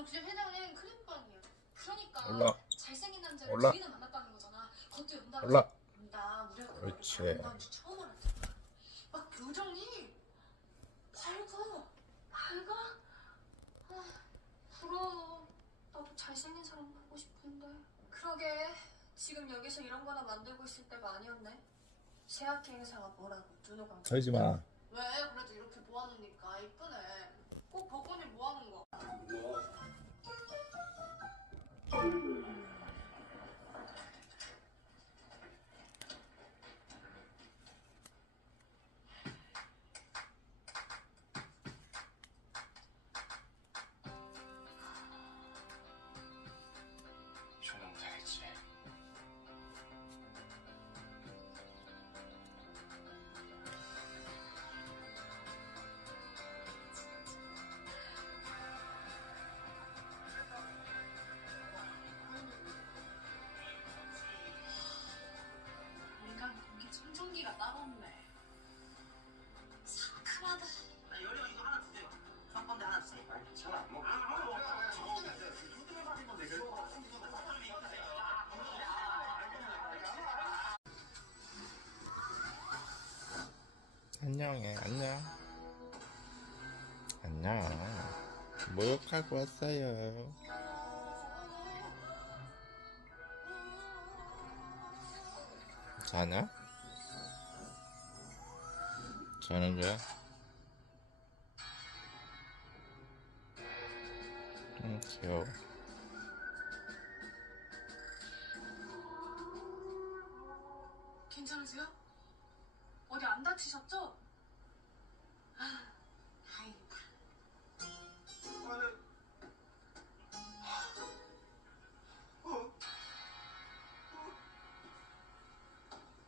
너 그냥 회장은 크림빵이야. 그러니까 올라. 잘생긴 남자를 올라. 둘이나 만났다는 거잖아. 그것도 연달아서. 올라. 나 우리 학교 그렇지. 만나는지 처음 알았잖아. 막 표정이 밝아? 아, 부러워. 나도 잘생긴 사람 보고 싶은데. 그러게. 지금 여기서 이런 거나 만들고 있을 때가 아니었네. 새학기 행사가 뭐라고 누누가. 털지 마. 왜? 그래도 이렇게 모아놓으니까 이쁘네. 꼭 버건이 모아놓은 거. 이 정도면 되겠지. 인간 공기 청정기가 따로 없네. 상큼하다. 열려 이거 하나 주세요. 첫 번째 하나 주세요. 잘안 먹어. 안녕해. 안녕. 안녕. 목욕하고 왔어요. 자냐? 자는 거야? 응, 귀여워. 괜찮으세요? 어디 안 다치셨죠? 다행이다.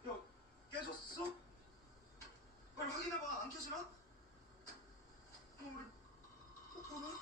야, 깨졌어? 빨리 확인해봐. 안 깨지나? 우리 뽀뽀는?